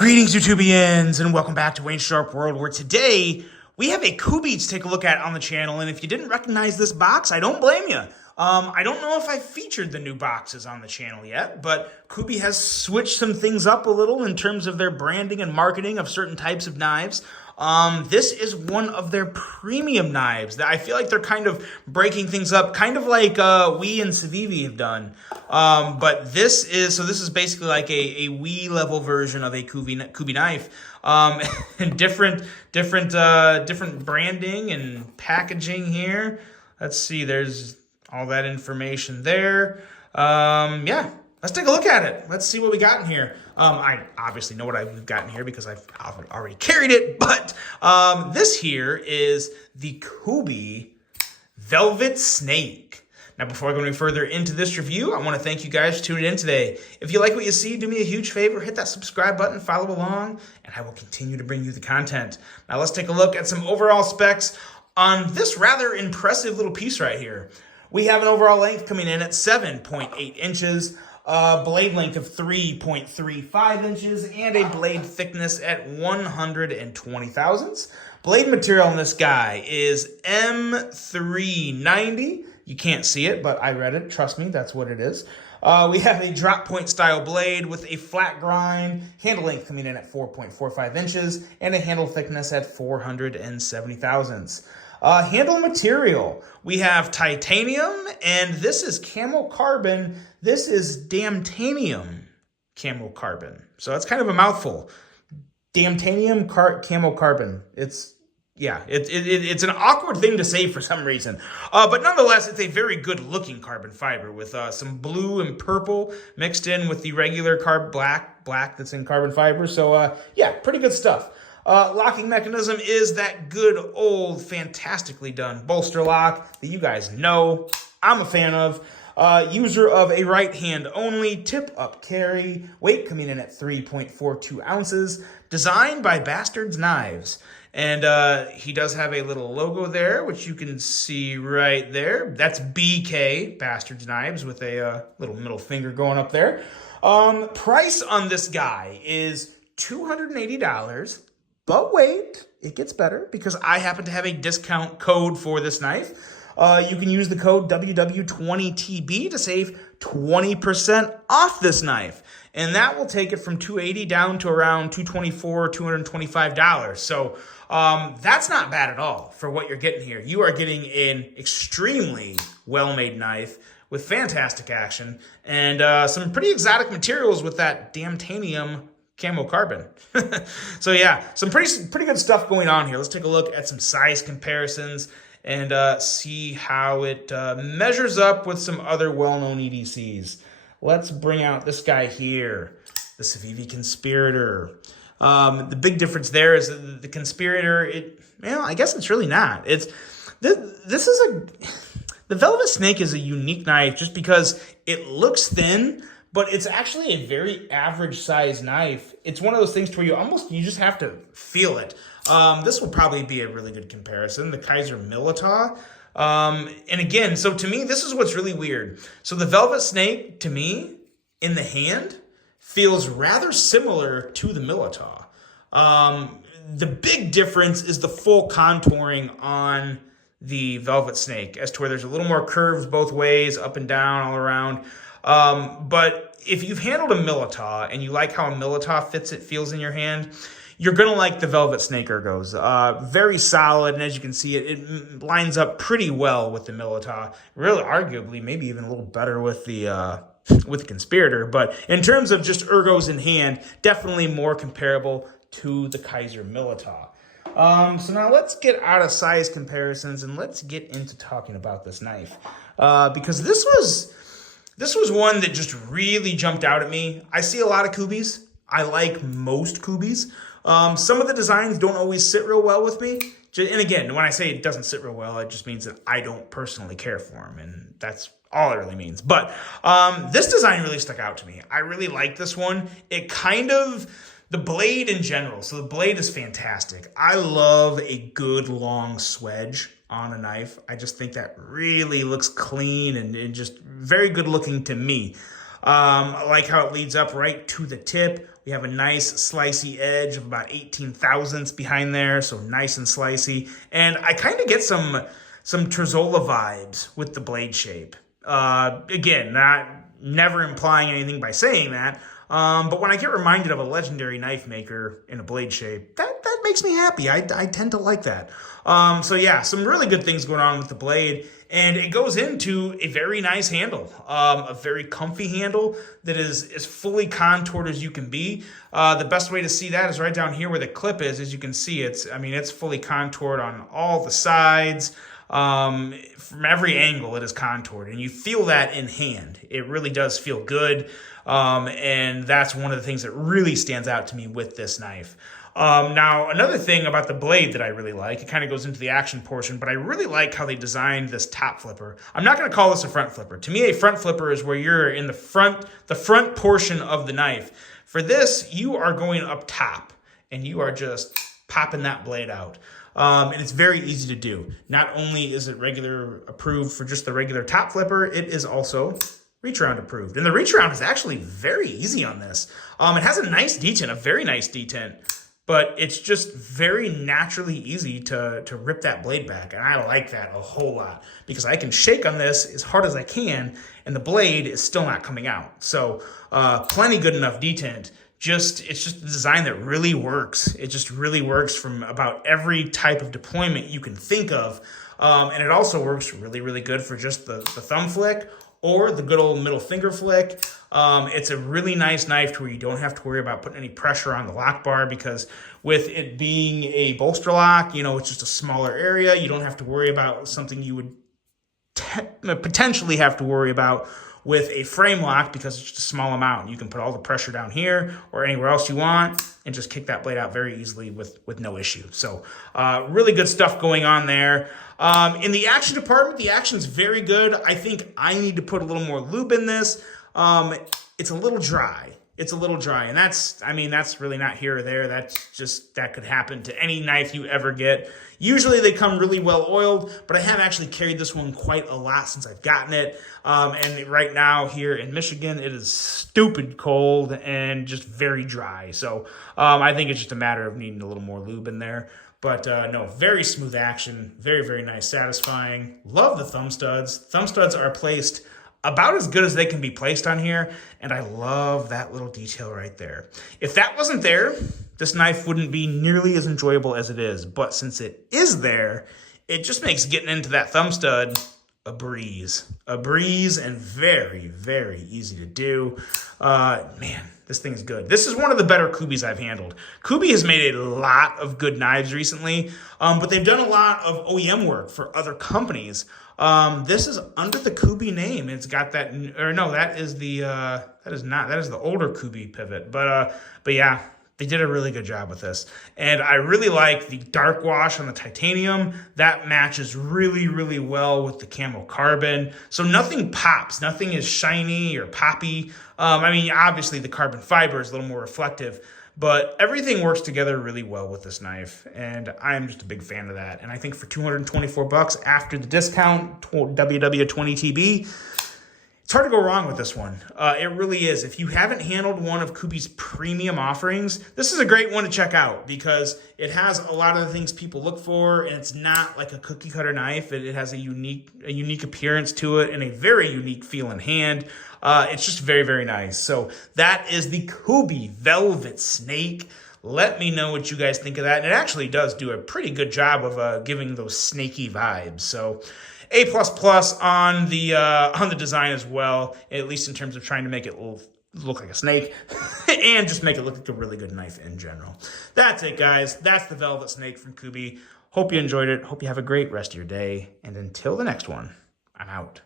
Greetings, YouTubians, and welcome back to Wayne Sharp World, where today we have a Kubey to take a look at on the channel. And if you didn't recognize this box, I don't blame you. I don't know if I've featured the new boxes on the channel yet, but Kubey has switched some things up a little in terms of their branding and marketing of certain types of knives. This is one of their premium knives that I feel like they're kind of breaking things up, kind of like we and Civivi have done. But this is basically like a Wii level version of a Kubey knife. And different branding and packaging here. Let's see, there's all that information there. Yeah. Let's take a look at it. Let's see what we got in here. I obviously know what I've got in here because I've already carried it, but this here is the Kubey Velvet Snake. Now, before I go any further into this review, I want to thank you guys for tuning in today. If you like what you see, do me a huge favor, hit that subscribe button, follow along, and I will continue to bring you the content. Now, let's take a look at some overall specs on this rather impressive little piece right here. We have an overall length coming in at 7.8 inches, blade length of 3.35 inches, and a blade thickness at 120 thousandths. Blade material on this guy is M390. You can't see it, but I read it. Trust me, that's what it is. We have a drop point style blade with a flat grind, handle length coming in at 4.45 inches, and a handle thickness at 470 thousandths. Handle material, we have titanium, and this is camo carbon. This is damtanium camo carbon. So that's kind of a mouthful. Damtanium camo carbon. It's an awkward thing to say for some reason. But nonetheless, it's a very good looking carbon fiber with some blue and purple mixed in with the regular black that's in carbon fiber. So yeah, pretty good stuff. Locking mechanism is that good old fantastically done bolster lock that you guys know I'm a fan of. User of a right hand only, tip up carry, weight coming in at 3.42 ounces, designed by Bastards Knives. And he does have a little logo there, which you can see right there. That's BK, Bastards Knives, with a little middle finger going up there. Price on this guy is $280. But wait, it gets better because I happen to have a discount code for this knife. You can use the code WW20TB to save 20% off this knife. And that will take it from $280 down to around $224, $225. So that's not bad at all for what you're getting here. You are getting an extremely well-made knife with fantastic action and some pretty exotic materials with that damtanium camo carbon. So yeah, some pretty good stuff going on here. Let's take a look at some size comparisons and see how it measures up with some other well-known EDCs. Let's bring out this guy here, the Civivi Conspirator. The big difference there is that the Conspirator, I guess it's really not. The Velvet Snake is a unique knife just because it looks thin, but it's actually a very average size knife. It's one of those things to where you just have to feel it. This would probably be a really good comparison. The Kaiser Milita. And again, so to me, this is what's really weird. So the Velvet Snake, to me, in the hand, feels rather similar to the Milita. The big difference is the full contouring on the Velvet Snake, as to where there's a little more curves both ways, up and down, all around. But if you've handled a Milita and you like how a Milita feels in your hand, you're going to like the Velvet Snake ergos. Very solid, and as you can see, it lines up pretty well with the Milita. Really, arguably, maybe even a little better with the Conspirator. But in terms of just ergos in hand, definitely more comparable to the Kaiser Milita. So now let's get out of size comparisons and let's get into talking about this knife. Because this was one that just really jumped out at me. I see a lot of Kubeys. I like most Kubeys. Some of the designs don't always sit real well with me. And again, when I say it doesn't sit real well, it just means that I don't personally care for them. And that's all it really means. But this design really stuck out to me. I really like this one. The blade in general. So the blade is fantastic. I love a good long swedge on a knife. I just think that really looks clean and just very good looking to me. I like how it leads up right to the tip. We have a nice slicey edge of about 18 thousandths behind there, so nice and slicey. And I kind of get some Trezzola vibes with the blade shape. Again, never implying anything by saying that. But when I get reminded of a legendary knife maker in a blade shape, that makes me happy. I tend to like that. So yeah, some really good things going on with the blade. And it goes into a very nice handle, a very comfy handle that is as fully contoured as you can be. The best way to see that is right down here where the clip is. As you can see, it's fully contoured on all the sides. From every angle, it is contoured, and you feel that in hand. It really does feel good, and that's one of the things that really stands out to me with this knife. Now, another thing about the blade that I really like, it kind of goes into the action portion, but I really like how they designed this top flipper. I'm not going to call this a front flipper. To me, a front flipper is where you're in the front portion of the knife. For this, you are going up top, and you are just popping that blade out. And it's very easy to do. Not only is it regular approved for just the regular top flipper, it is also reach around approved. And the reach around is actually very easy on this. It has a nice detent, a very nice detent, but it's just very naturally easy to rip that blade back. And I like that a whole lot because I can shake on this as hard as I can and the blade is still not coming out. So plenty good enough detent. It's just a design that really works. It just really works from about every type of deployment you can think of. And it also works really, really good for just the thumb flick or the good old middle finger flick. It's a really nice knife to where you don't have to worry about putting any pressure on the lock bar because with it being a bolster lock, it's just a smaller area. You don't have to worry about something you would potentially have to worry about with a frame lock because it's just a small amount. You can put all the pressure down here or anywhere else you want and just kick that blade out very easily with no issue. So really good stuff going on there. In the action department, the action's very good. I think I need to put a little more lube in this. It's a little dry. And that's really not here or there. That could happen to any knife you ever get. Usually they come really well oiled, but I have actually carried this one quite a lot since I've gotten it. And right now here in Michigan, it is stupid cold and just very dry. So I think it's just a matter of needing a little more lube in there. But no, very smooth action, very, very nice, satisfying. Love the thumb studs. Thumb studs are placed about as good as they can be placed on here, and I love that little detail right there. If that wasn't there, this knife wouldn't be nearly as enjoyable as it is, but since it is there, it just makes getting into that thumb stud a breeze and very, very easy to do. Man, this thing's good. This is one of the better Kubeys I've handled. Kubey has made a lot of good knives recently, but they've done a lot of OEM work for other companies. This is under the Kubey name. It's got that, or no, that is the older Kubey pivot. But yeah, they did a really good job with this. And I really like the dark wash on the titanium. That matches really, really well with the camo carbon. So nothing pops. Nothing is shiny or poppy. Obviously the carbon fiber is a little more reflective, but everything works together really well with this knife, and I'm just a big fan of that. And I think for $224 after the discount, WW20TB, it's hard to go wrong with this one. It really is. If you haven't handled one of Kubey's premium offerings, this is a great one to check out because it has a lot of the things people look for, and it's not like a cookie cutter knife. It has a unique appearance to it and a very unique feel in hand. It's just very, very nice. So that is the Kubey Velvet Snake. Let me know what you guys think of that. And it actually does do a pretty good job of giving those snaky vibes. So A++ on the design as well, at least in terms of trying to make it look like a snake and just make it look like a really good knife in general. That's it, guys. That's the Velvet Snake from Kubey. Hope you enjoyed it. Hope you have a great rest of your day. And until the next one, I'm out.